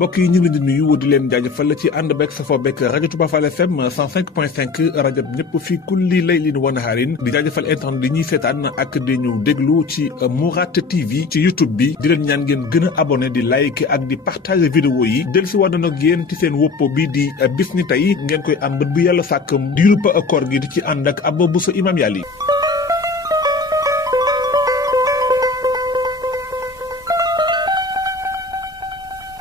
mbokk yi ñu ngi leen di nuyu di leen jaajëfal ci ànd beeg safoo beeg rajo Touba Fall FM 105.5 rajo ñëpp fii kulli laylin wa nahaarin di jaajëfal internet di ñuy seetaan ak di ñu déglu ci Mourad TV ci YouTube bi di leen ñaan ngeen gën a abonné di like ak di partager vidéo yi del si war na nag yéen ci seen woppo bi di bis ni tey ngeen koy ànd bët bu yàlla sàkk diirub koor gi di ci ànd ak Abba Bousso Imam Yali.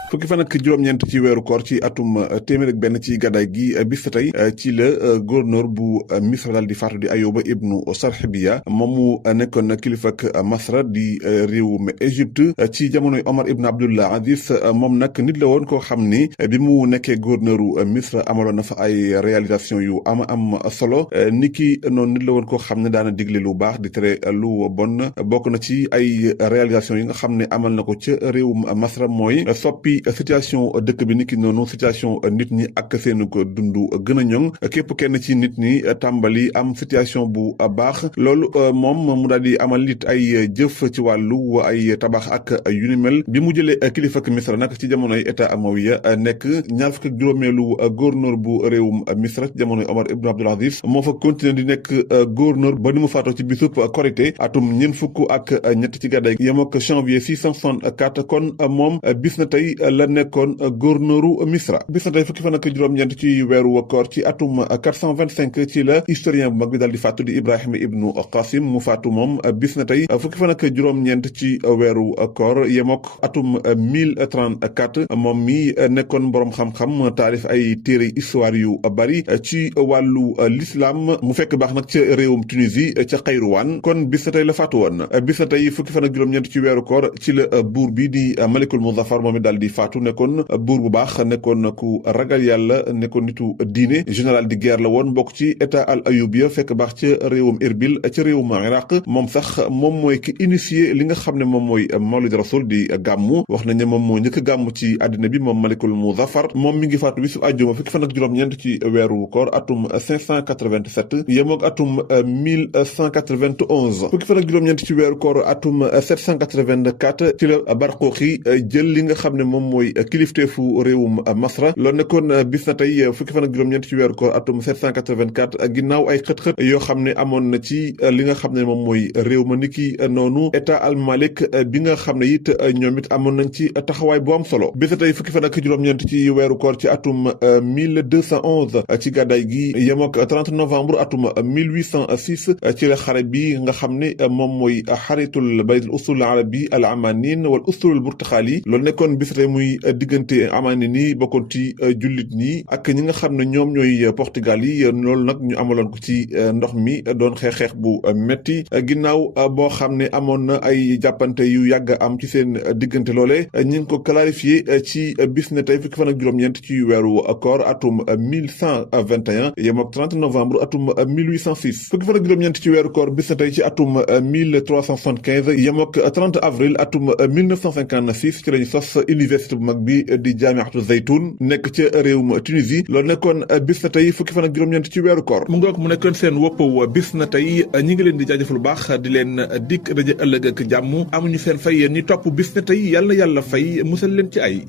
fukki fan ak juróom-ñeent ci weeru koor ci atum téeméer ak benn ci gàddaay gi bis tey ci la gouverneur bu Misra daal di faatu di Ayyuba ibnu Sarhibiya moom mu nekkoon kilifa ak Masra di réewum Égypte ci jamonoy Omar ibn Abdullah Aziz moom nag nit la woon koo xam ni bi mu nekkee gouverneuru Misra amaloon na fa ay réalisation yu am solo ni ki noonu nit la woon koo xam ne daana digle lu baax di tere lu bon bokk na ci ay réalisation yi nga xam ne amal na ko ca réewum Masra mooy soppi situation dëkk bi niki noonu situation nit ñi ak seen ko dundu gën a ñoŋ képp kenn ci nit ñi tàmbali am situation bu baax loolu moom mu daal di amal it ay jëf ci wàllu ay tabax ak yu ni mel bi mu jëlee kilifa ak Misra nag ci jamonoy état amawiya nekk ñaar fukk ak juróomeelu gouverneur bu réewum Misra ci jamonoy Omar ibn Abdul Aziz moo fa continuer di nekk gouverneur ba ni mu faatoo ci bisub Korité atum ñeent fukk ak ñett ci gàddaay yem ak janvier 664 kon moom bis na tey la nekkoon gouverneuru Misra bis na tey fukki fan ak juróom-ñeent ci weeru koor ci atum 425 ci la historien bu mag bi daal di faatu di Ibrahima ibnu Qasim mu faatu moom bis na tey fukki fan ak juróom-ñeent ci weeru koor yemook atum 1034 moom mi nekkoon boroom xam-xam taalif ay téere histoire yu bari ci wàllu l'islam mu fekk baax nag ca réewum Tunisie ca Xayruwaan kon bis na tey la faatu woon bis na tey fukki fan ak juróom-ñeent ci weeru koor ci la buur bi di Malikul Muzaffar moom it daal di faatu nekkoon buur bu baax nekkoon ku ragal yàlla nekkoon nitu diine général di guerre la woon bokk ci état al ayubiya fekk baax ca réewum Irbil ca réewum Iraq moom sax moom mooy ki initié li nga xam ne moom mooy Mawlid Rasul di gàmmu wax nañ ne moom moo njëkk gàmmu ci àddina bi moom Malikul Muzaffar moom mi ngi faatu bisu àjjuma fukki fan ak juróom-ñeent ci weeru koor atum 587 yemoog atum 1191 fukki fan ak juróom-ñeent ci weeru koor atum 784 ci la Barquqi jël li nga xam ne moom mooy kilifteefu réewum Masra loolu nekkoon bis na tey fukki fan ak juróom-ñeent ci weeru koor atum 784 ginnaaw ay xët-xët yoo xam ne amoon na ci li nga xam ne moom mooy réew ma niki noonu état al Malik bi nga xam ne it ñoom it amoon nañ ci taxawaay bu am solo bis na tey fukki fan ak juróom-ñeent ci weeru koor ci atum 1211 ci gàddaay gi yemook 30 novembre atum 1806 ci la xare bi nga xam ne moom mooy xaritul baytul usul arabi al amanin wal usul al burtaxaali loolu nekkoon bis tey muy diggante amaani nii bokkoon ci jullit ñi ak ñi nga xam ne ñoom ñooy Portugal yi loolu nag ñu amaloon ko ci ndox mi doon xeex bu metti ginnaaw boo xam ne amoon na ay jàppante yu yàgg am ci seen diggante loole ñi ngi ko clarifié ci bis ne tey fukki fan ak juróom-ñeent ci weeru koor atum 1121 yem ak 30 novembre atum 1806 fukki fan ak juróom-ñeent ci weeru koor bis ne tey ci atum 1375 yem ak 30 avril atum 1956 ci lañu sos université bu mag bi di jaamiatu Zaytun nekk ca réewum Tunisie loolu nekkoon bis na tey fukki fan ak juróom-ñeent ci weeru koor mu ngoog mu nekkoon seen wopp bis na tey ñi ngi leen di jaajëfal lu baax di leen dikk daje ëllëg ak jàmm amuñu seen fay yéen ñi topp bis na tey yàlla na yàlla fay musal leen ci ay